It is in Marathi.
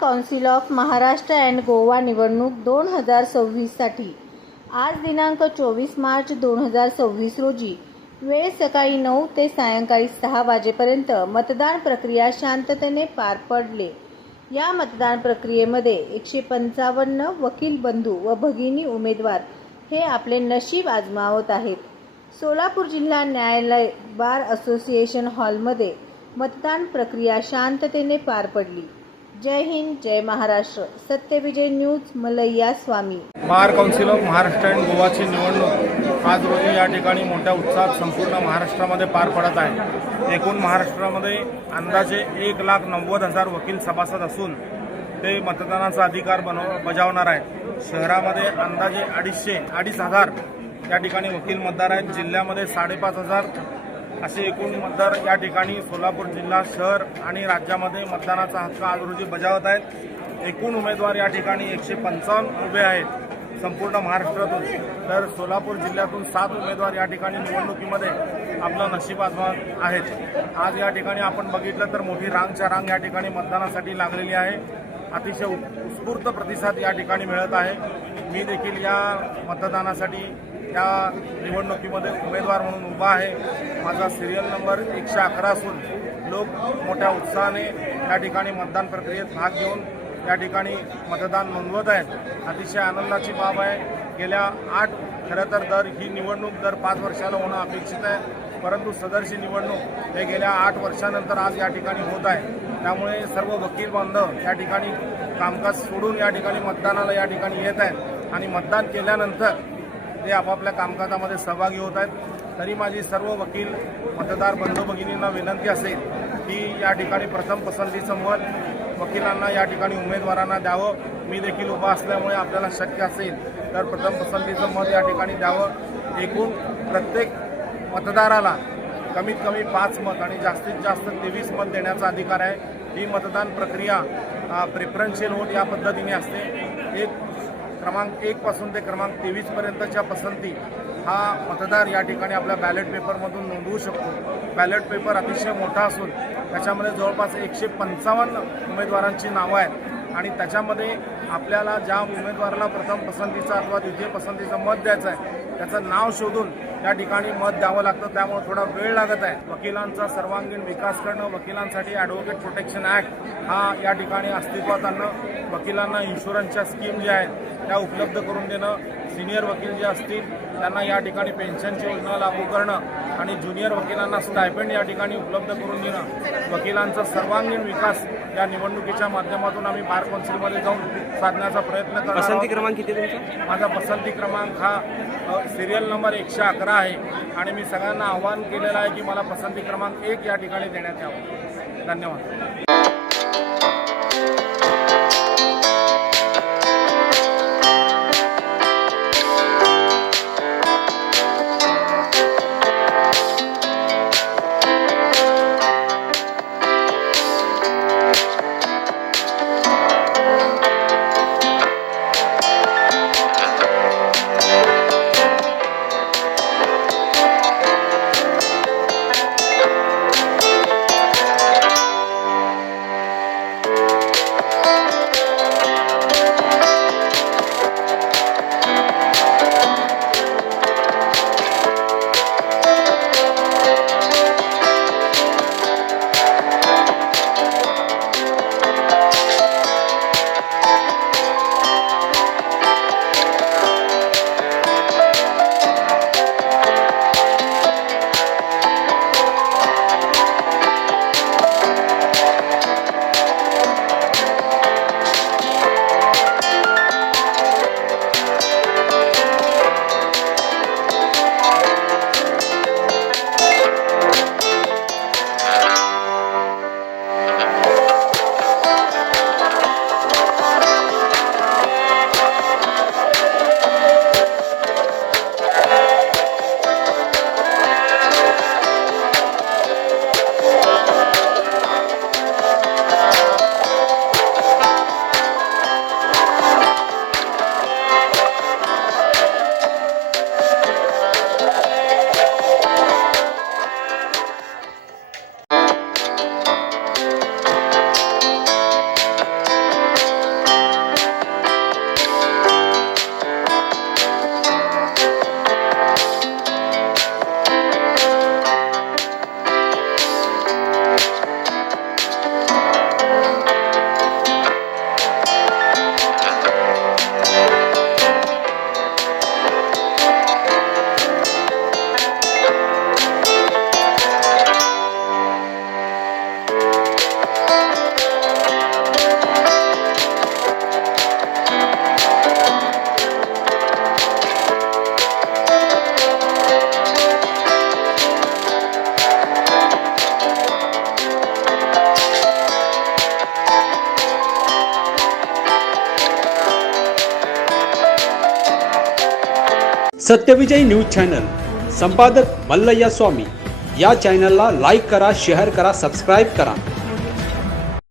Council of Maharashtra and Goa निवडणूक 2026साठी आज दिनांक 24 मार्च 2026 रोजी वेळ सकाळी 9 ते सायंकाळी 6 वाजेपर्यंत मतदान प्रक्रिया शांततेने पार पडले। या मतदान प्रक्रियेमध्ये 155 वकील बंधू व भगिनी उमेदवार हे आपले नशीब आजमावत आहेत। सोलापूर जिल्हा न्यायालय बार असोसिएशन हॉलमध्ये मतदान प्रक्रिया शांततेने पार पडली। जय हिंद, जय Maharashtra. Satyavijay news, Malaiya Swami. Bar council of Maharashtra and गोवाची निवडणूक आज रोजी या ठिकाणी मोठ्या उत्साहात संपूर्ण महाराष्ट्रामध्ये पार पडत आहे। एकूण महाराष्ट्रामध्ये अंदाजे 1,90,000 वकील सभासद असून ते मतदानाचा अधिकार बजावणार आहेत। शहरामध्ये अंदाजे 2,500 या ठिकाणी वकील मतदार आहेत। जिल्ह्यामध्ये 5,500 असे एकूण मतदार या ठिकाणी सोलापूर जिल्हा शहर आणि राज्यामध्ये मतदानाचा हक्क आज रोजी बजावत आहेत। एकूण उमेदवार या ठिकाणी 155 उभे आहेत संपूर्ण महाराष्ट्रातून। तर सोलापूर जिल्ह्यातून 7 उमेदवार या ठिकाणी निवडणुकीमध्ये आपलं नशीब आजमावत आहेत। आज या ठिकाणी आपण बघितलं तर मोठी रांगच्या रांग या ठिकाणी मतदानासाठी लागलेली आहे। अतिशय उत्स्फूर्त प्रतिसाद या ठिकाणी मिळत आहे। मी देखील या मतदानासाठी या निवडणुकीमध्ये उमेदवार म्हणून उभा आहे। माझा सिरियल नंबर 111 असून लोक मोठ्या उत्साहाने या ठिकाणी मतदान प्रक्रियेत भाग घेऊन या ठिकाणी मतदान नोंदवत आहेत। अतिशय आनंदाची बाब आहे। गेल्या खरं तर ही निवडणूक दर 5 वर्षाला होणं अपेक्षित आहे, परंतु सदरची निवडणूक हे गेल्या 8 वर्षानंतर आज या ठिकाणी होत आहे। त्यामुळे सर्व वकील बांधव या ठिकाणी कामकाज सोडून या ठिकाणी मतदानाला या ठिकाणी येत आहेत आणि मतदान केल्यानंतर ते आपापल्या कामकाजामध्ये सहभागी होत आहेत। तरी माझी सर्व वकील मतदार बंधू भगिनींना विनंती असेल की या ठिकाणी प्रथम पसंतीचं मत वकिलांना या ठिकाणी उमेदवारांना द्यावं। मी देखील उभा असल्यामुळे आपल्याला शक्य असेल तर प्रथम पसंतीचं मत या ठिकाणी द्यावं। एकूण प्रत्येक मतदाराला कमीत कमी 5 मत आणि जास्तीत जास्त 23 मत देण्याचा अधिकार आहे। ही मतदान प्रक्रिया प्रेफरन्शियल वोट या पद्धतीने असते। क्रमांक 1 पासून ते क्रमांक 23 पर्यंतच्या पसंती हा मतदार या ठिकाणी आपल्या बॅलेट पेपरमधून नोंदवू शकतो। बॅलेट पेपर अतिशय मोठा असून त्याच्यामध्ये जवळपास 155 उमेदवारांची नावं आहेत आणि त्याच्यामध्ये आपल्याला ज्या उमेदवाराला प्रथम पसंतीचा अथवा द्वितीय पसंतीचं मत द्यायचं आहे त्याचं नाव शोधून या ठिकाणी मत द्यावं लागतं। त्यामुळे थोडा वेळ लागत आहे। वकिलांचा सर्वांगीण विकास करणं, वकिलांसाठी ॲडव्होकेट प्रोटेक्शन ॲक्ट हा या ठिकाणी अस्तित्वात आणणं, वकिलांना इन्शुरन्सच्या स्कीम ज्या आहेत त्या उपलब्ध करून देणं, सिनियर वकील जे असतील त्यांना या ठिकाणी पेन्शनची योजना लागू करणं आणि ज्युनियर वकिलांना स्टायपेंड या ठिकाणी उपलब्ध करून देणं, वकिलांचा सर्वांगीण विकास या निवडणुकीच्या माध्यमातून आम्ही बार काउन्सिलमध्ये जाऊन साधण्याचा प्रयत्न करणार आहोत। पसंती क्रमांक किती तुमचा? माझा पसंती क्रमांक हा सिरियल नंबर 111 आहे आणि मी सगळ्यांना आवाहन केलेलं आहे की मला पसंती क्रमांक 1 या ठिकाणी देण्यात यावं। धन्यवाद। सत्यविजय न्यूज चॅनल, संपादक मल्लय्या स्वामी. या चॅनलला लाईक करा, शेअर करा, सबस्क्राईब करा.